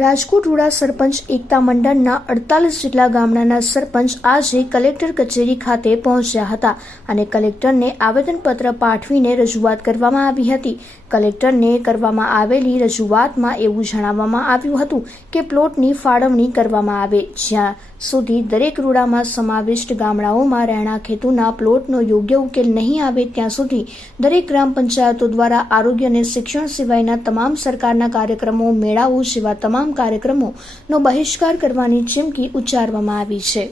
રાજકોટ રૂડા સરપંચ એકતા મંડળના 48 જેટલા ગામડાના સરપંચ આજે કલેક્ટર કચેરી ખાતે પહોંચ્યા હતા અને કલેક્ટરને આવેદનપત્ર પાઠવીને રજૂઆત કરવામાં આવી હતી। કલેક્ટરને કરવામાં આવેલી રજૂઆતમાં એવું જણાવવામાં આવ્યું હતું કે પ્લોટની ફાળવણી કરવામાં આવે, જ્યાં સુધી દરેક રૂડામાં સમાવિષ્ટ ગામડાઓમાં રહેણાંક હેતુના પ્લોટનો યોગ્ય ઉકેલ નહીં આવે ત્યાં સુધી દરેક ગ્રામ પંચાયતો દ્વારા આરોગ્ય અને શિક્ષણ સિવાયના તમામ સરકારના કાર્યક્રમો, મેળાઓ જેવા તમામ કાર્યક્રમોનો બહિષ્કાર કરવાની ચીમકી ઉચ્ચારવામાં આવી છે।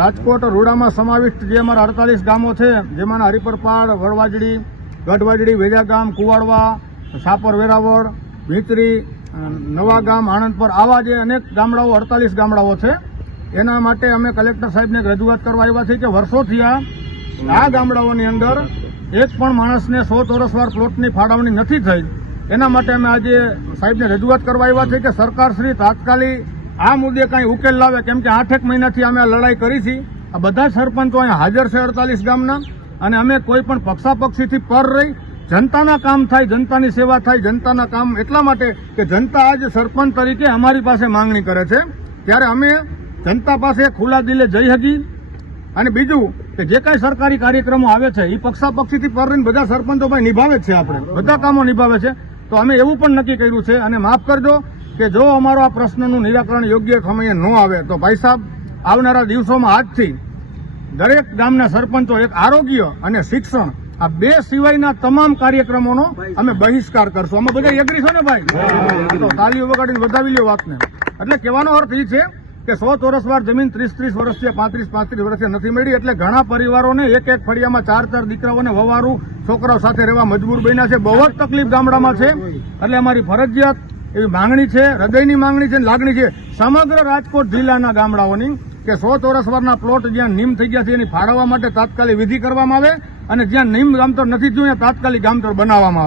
રાજકોટ રૂડામાં સમાવિષ્ટ જે અમારા 48 ગામો છે, જેમાં હરિપરપાડ, વડવાજડી, ગઢવાજડી, વેજાગામ, કુવાડવા, સાપર, વેરાવળ, ભીતરી, નવા ગામ, આણંદપર, આવા જે અનેક ગામડાઓ 48 ગામડાઓ છે, એના માટે અમે કલેક્ટર સાહેબને રજૂઆત કરવા આવ્યા છીએ કે વર્ષોથી આ ગામડાઓની અંદર એક પણ માણસને 100 ચોરસવાર પ્લોટની ફાળવણી નથી થઈ। એના માટે અમે આજે સાહેબને રજૂઆત કરવા આવ્યા છે કે સરકારશ્રી તાત્કાલિક આ મુદ્દે કાંઈ ઉકેલ લાવે, કેમ કે 8 મહિનાથી અમે આ લડાઈ કરી છે। આ બધા સરપંચો અહીંયા હાજર છે 48 ગામના, અને અમે કોઈ પણ પક્ષાપક્ષીથી પર રહી જનતાના કામ થાય, જનતાની સેવા થાય, જનતાના કામ એટલા માટે કે જનતા આજે સરપંચ તરીકે અમારી પાસે માંગણી કરે છે, ત્યારે અમે જનતા પાસે ખુલ્લા દિલે જઈ હકી। અને બીજું કે જે કાંઈ સરકારી કાર્યક્રમો આવે છે એ પક્ષાપક્ષીથી પર રહીને બધા સરપંચો ભાઈ નિભાવે છે, આપણે બધા કામો નિભાવે છે। તો અમે એવું પણ નક્કી કર્યું છે, અને માફ કરજો કે જો અમારો આ પ્રશ્નનું નિરાકરણ યોગ્ય સમયે ન આવે તો ભાઈ સાહેબ આવનારા દિવસોમાં આજથી દરેક ગામના સરપંચો એક આરોગ્ય અને શિક્ષણ આ બે સિવાયના તમામ કાર્યક્રમોનો અમે બહિષ્કાર કરશું। અમે બધા એગ્રી છો ને ભાઈ? તો તાલીઓ વગાડીને વધાવી લ્યો વાતને। એટલે કહેવાનો અર્થ એ છે કે 100 ચોરસવાર જમીન 30 વર્ષથી 35 વર્ષથી નથી મળી, એટલે ઘણા પરિવારોને એક ફળિયામાં 4 દીકરાઓને વવારું છોકરાઓ સાથે રહેવા મજબૂર બન્યા છે। બહુ જ તકલીફ ગામડામાં છે, એટલે અમારી ફરજિયાત એવી માંગણી છે, હૃદયની માંગણી છે, લાગણી છે સમગ્ર રાજકોટ જિલ્લાના ગામડાઓની કે 100 ચોરસવારના પ્લોટ જ્યાં નિમ થઈ ગયા છે એની ફાળવવા માટે તાત્કાલિક વિધિ કરવામાં આવે, અને જ્યાં નિમ ગામતળ નથી થયું ત્યાં તાત્કાલિક ગામતળ બનાવવામાં આવે।